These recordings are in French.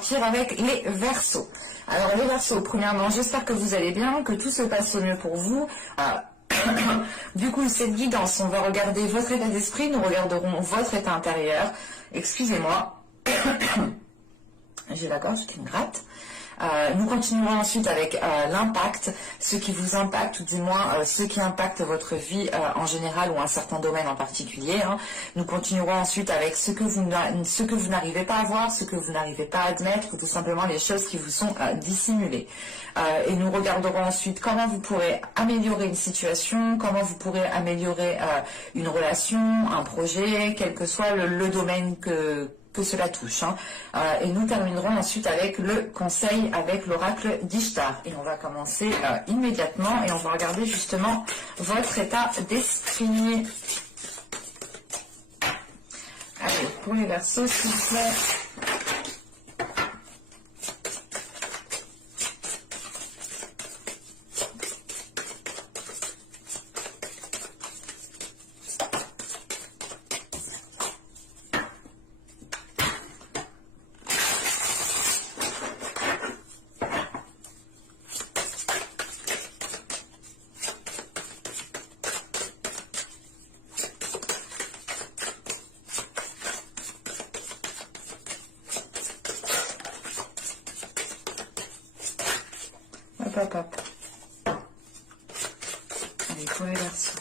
partir avec les Verseaux. Alors les Verseaux, premièrement, j'espère que vous allez bien, que tout se passe au mieux pour vous. Du coup, cette guidance, on va regarder votre état d'esprit, nous regarderons votre état intérieur. Excusez-moi, j'ai la gorge qui me gratte. Nous continuerons ensuite avec l'impact, ce qui vous impacte, ou du moins ce qui impacte votre vie en général ou un certain domaine en particulier. Hein. Nous continuerons ensuite avec ce que vous n'arrivez pas à voir, ce que vous n'arrivez pas à admettre, ou tout simplement les choses qui vous sont dissimulées. Et nous regarderons ensuite comment vous pourrez améliorer une situation, comment vous pourrez améliorer une relation, un projet, quel que soit le domaine que cela touche. Hein. Et nous terminerons ensuite avec le conseil avec l'oracle d'Ishtar. Et on va commencer immédiatement et on va regarder justement votre état d'esprit. Allez, pour les Verseaux, s'il vous plaît. Hop, hop. Allez, pour les Verseaux.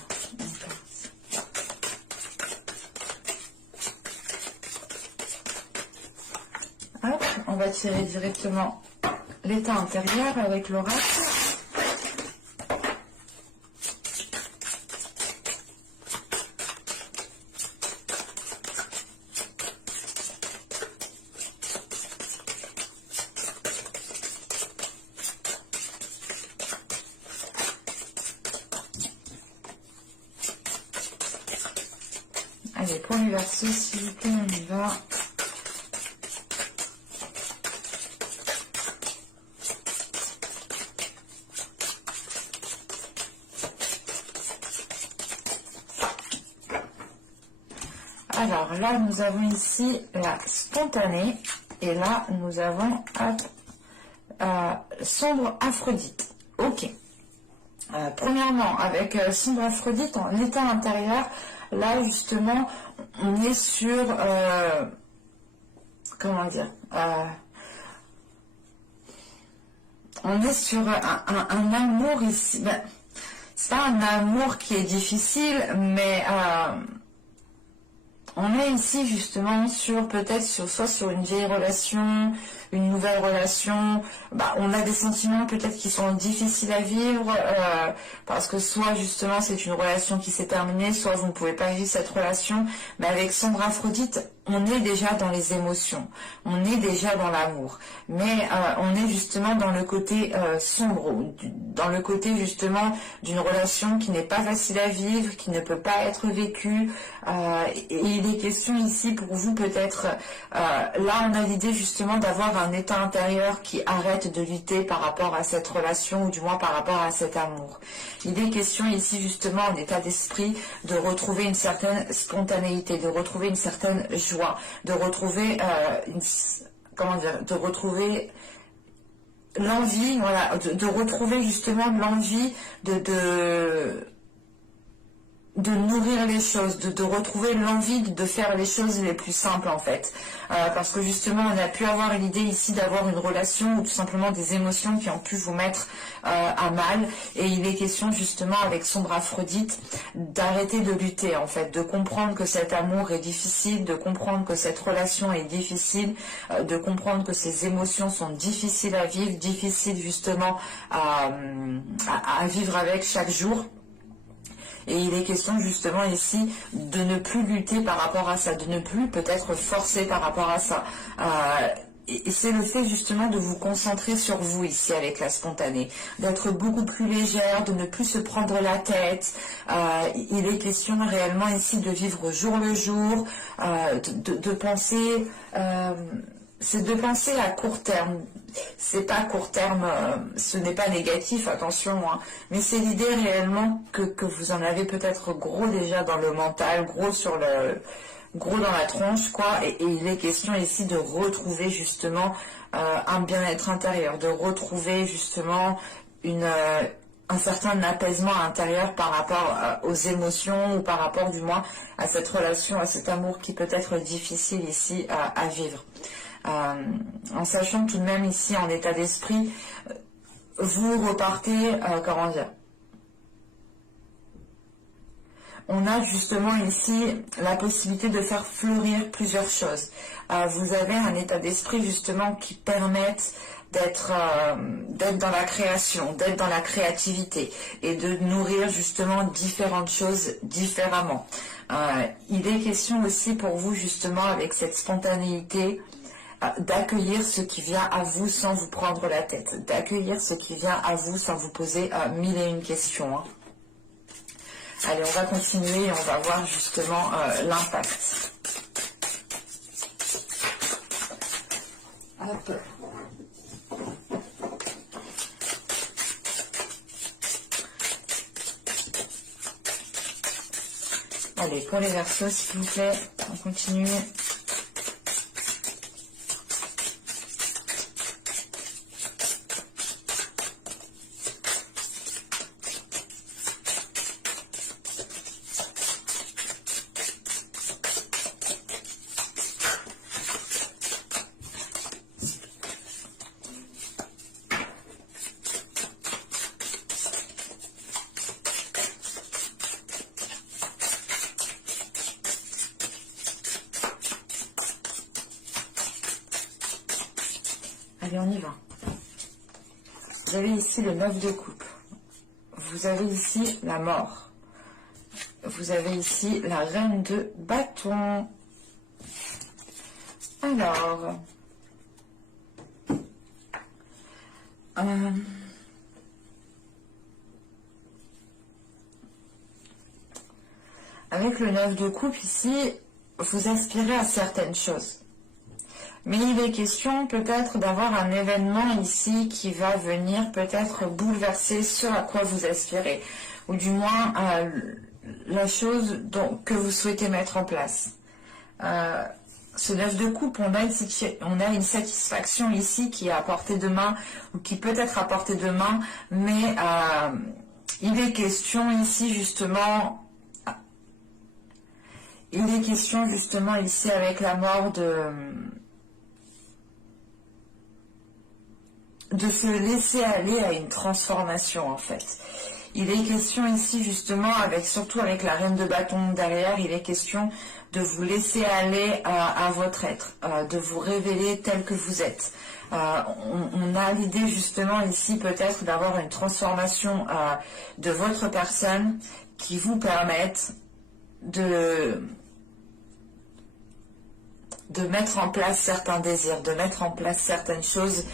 Hop, on va tirer directement l'état intérieur avec l'oracle. Allez, pour les Verseaux, s'il vous plaît, on y va. Alors là, nous avons ici la spontanée. Et là, nous avons sombre Aphrodite. Ok. Premièrement, avec sombre Aphrodite, en état intérieur, là justement, on est sur, comment dire, on est sur un amour ici. Ben, c'est pas un amour qui est difficile, mais on est ici justement sur peut-être soit sur une vieille relation, une nouvelle relation. Bah, on a des sentiments peut-être qui sont difficiles à vivre parce que soit justement c'est une relation qui s'est terminée, soit vous ne pouvez pas vivre cette relation. Mais avec sombre Aphrodite, on est déjà dans les émotions, on est déjà dans l'amour, mais on est justement dans le côté sombre, dans le côté justement d'une relation qui n'est pas facile à vivre, qui ne peut pas être vécue. Et il est question ici pour vous peut-être, là on a l'idée justement d'avoir un état intérieur qui arrête de lutter par rapport à cette relation, ou du moins par rapport à cet amour. Il est question ici justement en état d'esprit de retrouver une certaine spontanéité, de retrouver une certaine joie, de retrouver de retrouver l'envie, voilà, de retrouver justement l'envie de nourrir les choses, de retrouver l'envie de faire les choses les plus simples en fait. Parce que justement on a pu avoir l'idée ici d'avoir une relation ou tout simplement des émotions qui ont pu vous mettre à mal, et il est question justement avec sombre Aphrodite d'arrêter de lutter en fait, de comprendre que cet amour est difficile, de comprendre que cette relation est difficile, de comprendre que ces émotions sont difficiles à vivre, difficiles justement à vivre avec chaque jour. Et il est question justement ici de ne plus lutter par rapport à ça, de ne plus peut-être forcer par rapport à ça. Et c'est le fait justement de vous concentrer sur vous ici avec la spontanée, d'être beaucoup plus légère, de ne plus se prendre la tête. Il est question réellement ici de vivre jour le jour, de penser... c'est de penser à court terme. C'est pas court terme, ce n'est pas négatif, attention, hein, mais c'est l'idée réellement que vous en avez peut-être gros déjà dans le mental, gros sur gros dans la tronche, quoi, et il est question ici de retrouver justement un bien-être intérieur, de retrouver justement un certain apaisement intérieur par rapport aux émotions ou par rapport du moins à cette relation, à cet amour qui peut être difficile ici à vivre. En sachant tout de même ici en état d'esprit, vous repartez, comment dire, on a justement ici la possibilité de faire fleurir plusieurs choses. Vous avez un état d'esprit justement qui permette d'être dans la création, d'être dans la créativité et de nourrir justement différentes choses différemment. Il est question aussi pour vous justement avec cette spontanéité d'accueillir ce qui vient à vous sans vous prendre la tête, d'accueillir ce qui vient à vous sans vous poser mille et une questions. Hein. Allez, on va continuer et on va voir justement l'impact. Hop. Allez, pour les Verseaux, s'il vous plaît, on continue. Allez, on y va. Vous avez ici le 9 de coupe. Vous avez ici la mort. Vous avez ici la reine de bâton. Alors, avec le 9 de coupe ici, vous aspirez à certaines choses. Mais il est question peut-être d'avoir un événement ici qui va venir peut-être bouleverser ce à quoi vous aspirez. Ou du moins la chose que vous souhaitez mettre en place. Ce 9 de coupe, on a une satisfaction ici qui est à portée de main, ou qui peut être à portée de main, mais il est question ici justement... Il est question justement ici avec la mort de se laisser aller à une transformation en fait. Il est question ici justement, surtout avec la reine de bâton derrière, il est question de vous laisser aller à votre être, de vous révéler tel que vous êtes. On a l'idée justement ici peut-être d'avoir une transformation de votre personne qui vous permette de mettre en place certains désirs, de mettre en place certaines choses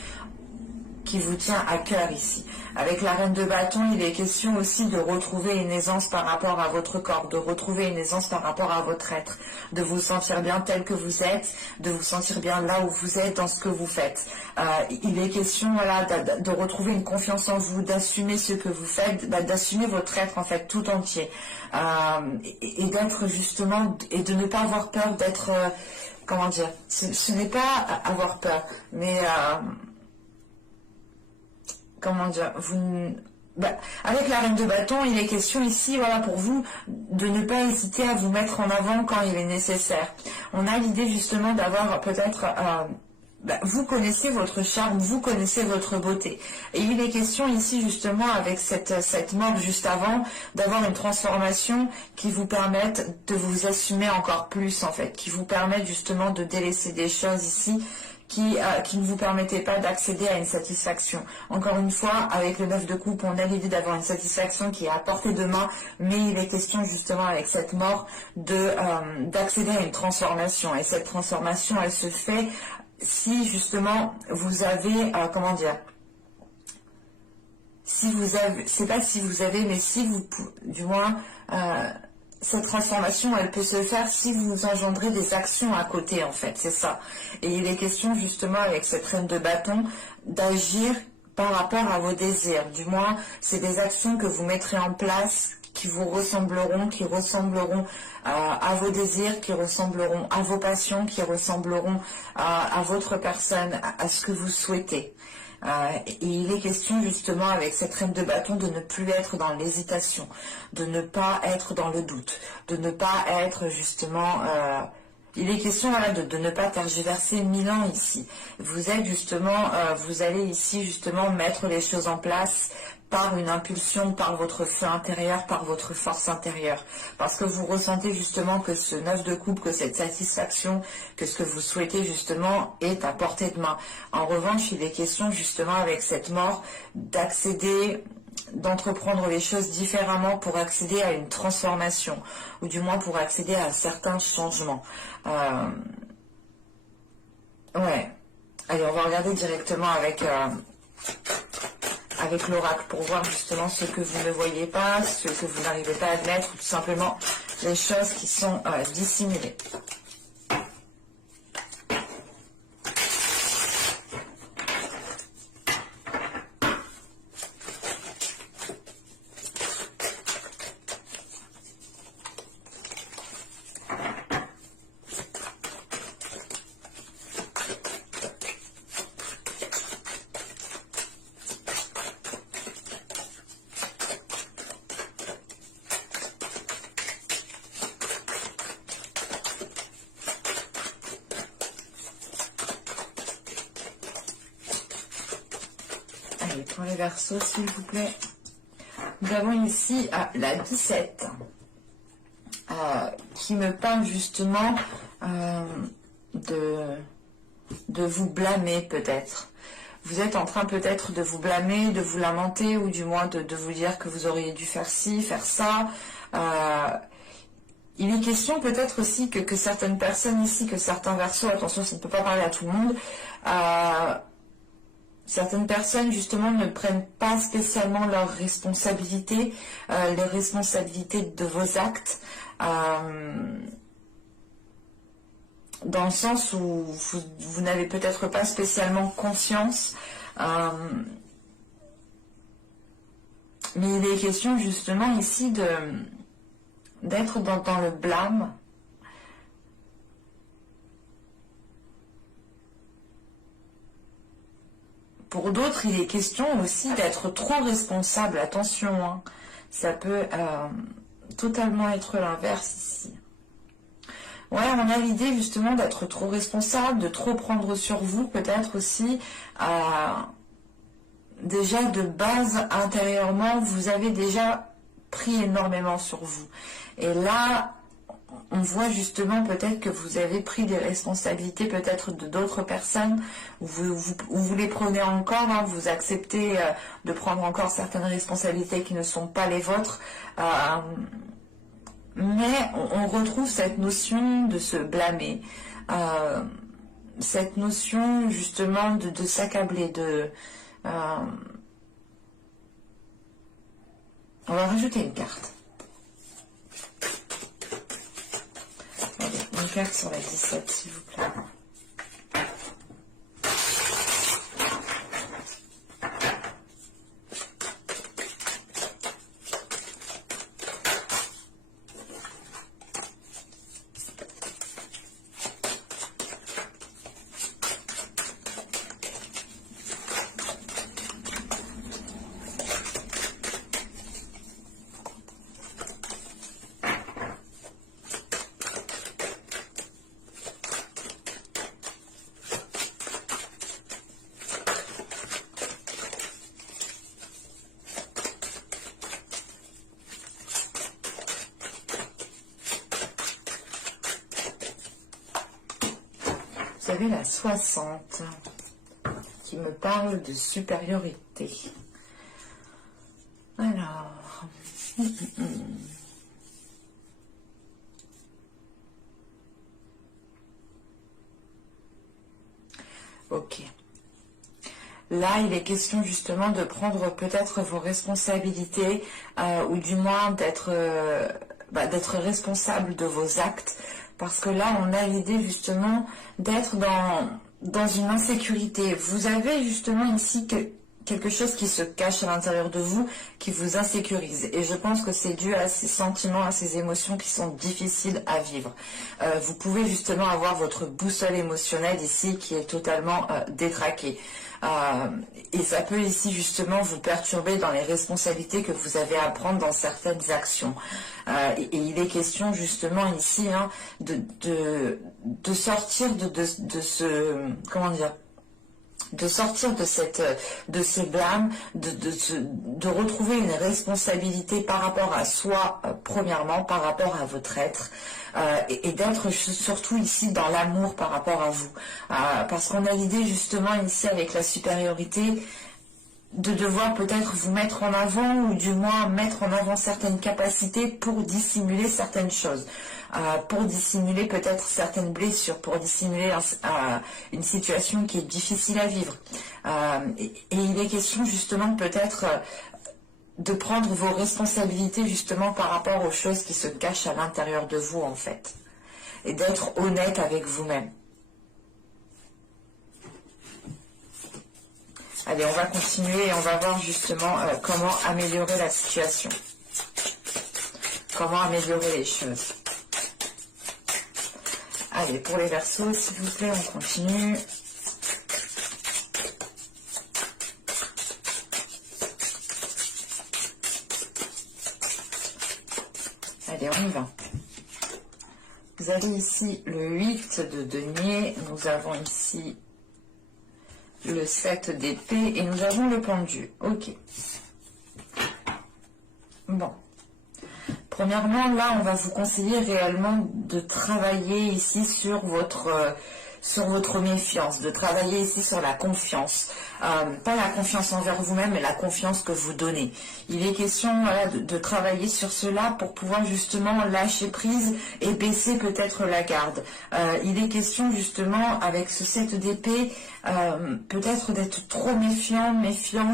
qui vous tient à cœur ici. Avec la reine de bâton, il est question aussi de retrouver une aisance par rapport à votre corps, de retrouver une aisance par rapport à votre être, de vous sentir bien tel que vous êtes, de vous sentir bien là où vous êtes, dans ce que vous faites. Il est question voilà, de retrouver une confiance en vous, d'assumer ce que vous faites, d'assumer votre être en fait tout entier. Et d'être justement, et de ne pas avoir peur d'être, comment dire, ce n'est pas avoir peur, mais... comment dire, avec la reine de bâton, il est question ici, voilà, pour vous, de ne pas hésiter à vous mettre en avant quand il est nécessaire. On a l'idée justement d'avoir peut-être, vous connaissez votre charme, vous connaissez votre beauté. Et il est question ici justement, avec cette mort juste avant, d'avoir une transformation qui vous permette de vous assumer encore plus en fait, qui vous permette justement de délaisser des choses ici, qui ne vous permettait pas d'accéder à une satisfaction. Encore une fois, avec le 9 de coupe, on a l'idée d'avoir une satisfaction qui est à portée de main, mais il est question justement avec cette mort d'accéder à une transformation. Et cette transformation, elle se fait si justement vous avez, comment dire, si vous avez, c'est pas si vous avez, mais si vous, du moins, cette transformation, elle peut se faire si vous engendrez des actions à côté, en fait, c'est ça. Et il est question, justement, avec cette reine de bâton, d'agir par rapport à vos désirs. Du moins, c'est des actions que vous mettrez en place qui vous ressembleront, qui ressembleront à vos désirs, qui ressembleront à vos passions, qui ressembleront à votre personne, à ce que vous souhaitez. Et il est question justement avec cette reine de bâton de ne plus être dans l'hésitation, de ne pas être dans le doute, de ne pas être justement... il est question voilà, de ne pas tergiverser 1000 ans ici. Vous êtes justement, vous allez ici justement mettre les choses en place par une impulsion, par votre feu intérieur, par votre force intérieure. Parce que vous ressentez justement que ce 9 de coupe, que cette satisfaction, que ce que vous souhaitez justement est à portée de main. En revanche, il est question justement avec cette mort d'accéder, d'entreprendre les choses différemment pour accéder à une transformation, ou du moins pour accéder à certains changements. Ouais. Allez, on va regarder directement avec l'oracle pour voir justement ce que vous ne voyez pas, ce que vous n'arrivez pas à admettre, ou tout simplement les choses qui sont dissimulées. Allez, pour les Verseaux, s'il vous plaît. Nous avons ici la 17 qui me parle justement de vous blâmer peut-être. Vous êtes en train peut-être de vous blâmer, de vous lamenter, ou du moins de vous dire que vous auriez dû faire ci, faire ça. Il est question peut-être aussi que certaines personnes ici, que certains Verseaux, attention, ça ne peut pas parler à tout le monde, certaines personnes justement ne prennent pas spécialement leurs responsabilités, les responsabilités de vos actes, dans le sens où vous n'avez peut-être pas spécialement conscience, mais il est question justement ici d'être dans le blâme. Pour d'autres, il est question aussi d'être trop responsable. Attention, hein. Ça peut totalement être l'inverse ici. Ouais, on a l'idée justement d'être trop responsable, de trop prendre sur vous, peut-être aussi. Déjà de base, intérieurement, vous avez déjà pris énormément sur vous. Et là, on voit justement peut-être que vous avez pris des responsabilités peut-être de d'autres personnes, où vous les prenez encore, hein, vous acceptez de prendre encore certaines responsabilités qui ne sont pas les vôtres, mais on retrouve cette notion de se blâmer, cette notion justement de s'accabler, on va rajouter une carte. Une carte sur la 17, s'il vous plaît. Vous avez la 60 qui me parle de supériorité. Alors, ok. Là, il est question justement de prendre peut-être vos responsabilités, ou du moins d'être responsable de vos actes. Parce que là, on a l'idée justement d'être dans une insécurité. Vous avez justement ici quelque chose qui se cache à l'intérieur de vous, qui vous insécurise. Et je pense que c'est dû à ces sentiments, à ces émotions qui sont difficiles à vivre. Vous pouvez justement avoir votre boussole émotionnelle ici qui est totalement détraquée. Et ça peut ici justement vous perturber dans les responsabilités que vous avez à prendre dans certaines actions. Et il est question justement ici de sortir de ce, comment dire, de sortir de ce blâme, de retrouver une responsabilité par rapport à soi, premièrement, par rapport à votre être, et d'être surtout ici dans l'amour par rapport à vous. Parce qu'on a l'idée justement ici avec la supériorité de devoir peut-être vous mettre en avant ou du moins mettre en avant certaines capacités pour dissimuler certaines choses, pour dissimuler peut-être certaines blessures, pour dissimuler une situation qui est difficile à vivre. Et il est question justement peut-être de prendre vos responsabilités justement par rapport aux choses qui se cachent à l'intérieur de vous en fait, et d'être honnête avec vous-même. Allez, on va continuer et on va voir justement comment améliorer la situation. Comment améliorer les choses. Allez, pour les Verseaux, s'il vous plaît, on continue. Allez, on y va. Vous avez ici le 8 de denier. Nous avons ici le 7 d'épée et nous avons le pendu. Ok. Bon. Premièrement, là, on va vous conseiller réellement de travailler ici sur votre méfiance, de travailler ici sur la confiance. Pas la confiance envers vous-même, mais la confiance que vous donnez. Il est question voilà, de travailler sur cela pour pouvoir justement lâcher prise et baisser peut-être la garde. Il est question justement avec ce 7 d'épée, peut-être d'être trop méfiant,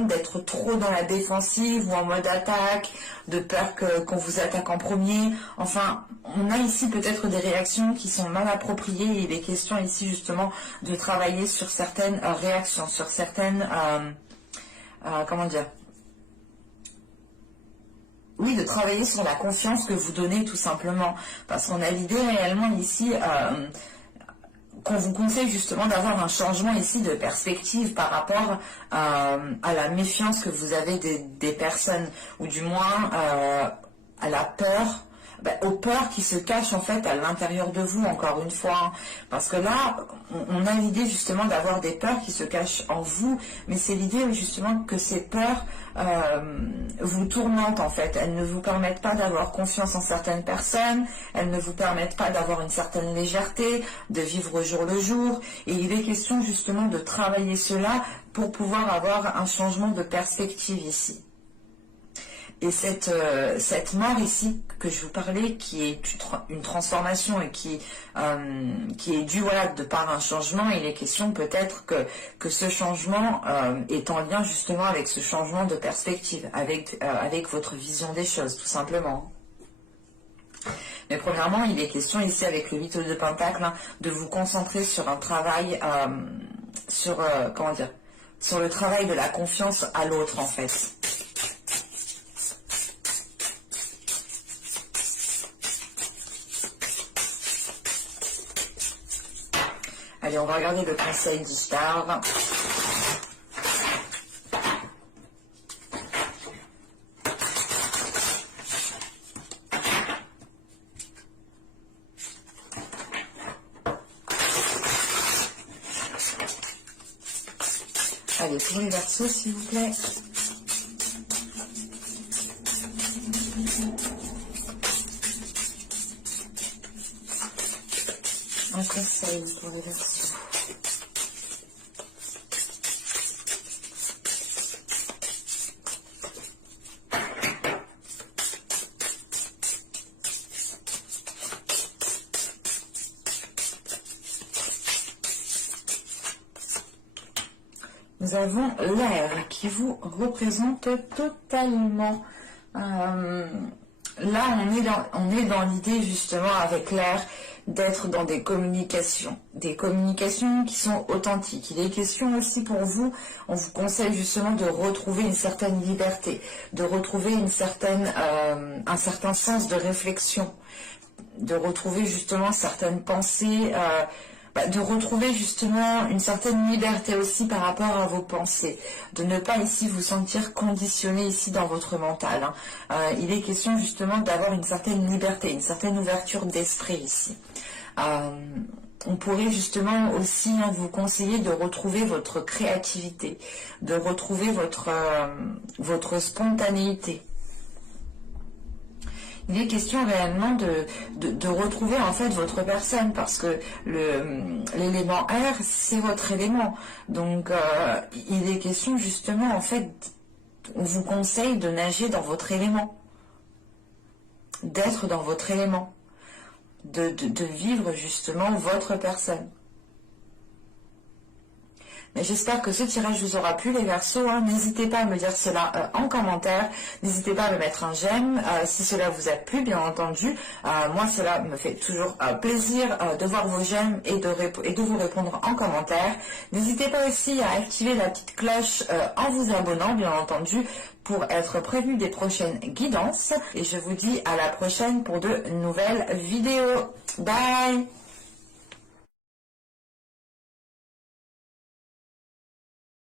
d'être trop dans la défensive ou en mode attaque, de peur qu'on vous attaque en premier. Enfin, on a ici peut-être des réactions qui sont mal appropriées et il est question ici justement de travailler sur certaines réactions, sur certaines comment dire, oui, de travailler sur la confiance que vous donnez tout simplement, parce qu'on a l'idée réellement ici qu'on vous conseille justement d'avoir un changement ici de perspective par rapport à la méfiance que vous avez des personnes, ou du moins à la peur, aux peurs qui se cachent en fait à l'intérieur de vous, encore une fois, hein. Parce que là, on a l'idée justement d'avoir des peurs qui se cachent en vous, mais c'est l'idée justement que ces peurs vous tourmentent en fait. Elles ne vous permettent pas d'avoir confiance en certaines personnes, elles ne vous permettent pas d'avoir une certaine légèreté, de vivre au jour le jour, et il est question justement de travailler cela pour pouvoir avoir un changement de perspective ici. Et cette mort ici que je vous parlais, qui est une transformation et qui est due voilà, de par un changement, il est question peut-être que ce changement est en lien justement avec ce changement de perspective, avec votre vision des choses, tout simplement. Mais premièrement, il est question ici avec le 8 de Pentacle, hein, de vous concentrer sur un travail, comment dire, sur le travail de la confiance à l'autre en fait. Allez, on va regarder le conseil d'Ishtar. Allez, pour les Verseaux, s'il vous plaît. Un conseil pour les Verseaux. Nous avons l'air qui vous représente totalement. Là, on est dans l'idée justement avec l'air d'être dans des communications qui sont authentiques. Il est question aussi pour vous, on vous conseille justement de retrouver une certaine liberté, de retrouver un certain sens de réflexion, de retrouver justement certaines pensées, de retrouver justement une certaine liberté aussi par rapport à vos pensées, de ne pas ici vous sentir conditionné ici dans votre mental. Il est question justement d'avoir une certaine liberté, une certaine ouverture d'esprit ici. On pourrait justement aussi vous conseiller de retrouver votre créativité, de retrouver votre spontanéité. Il est question réellement de retrouver en fait votre personne, parce que l'élément air, c'est votre élément. Donc il est question justement en fait, on vous conseille de nager dans votre élément, d'être dans votre élément, de vivre justement votre personne. Mais j'espère que ce tirage vous aura plu, les Verseaux. N'hésitez pas à me dire cela en commentaire. N'hésitez pas à me mettre un j'aime si cela vous a plu, bien entendu. Moi, cela me fait toujours plaisir de voir vos j'aime et de vous répondre en commentaire. N'hésitez pas aussi à activer la petite cloche en vous abonnant, bien entendu, pour être prévenu des prochaines guidances. Et je vous dis à la prochaine pour de nouvelles vidéos. Bye!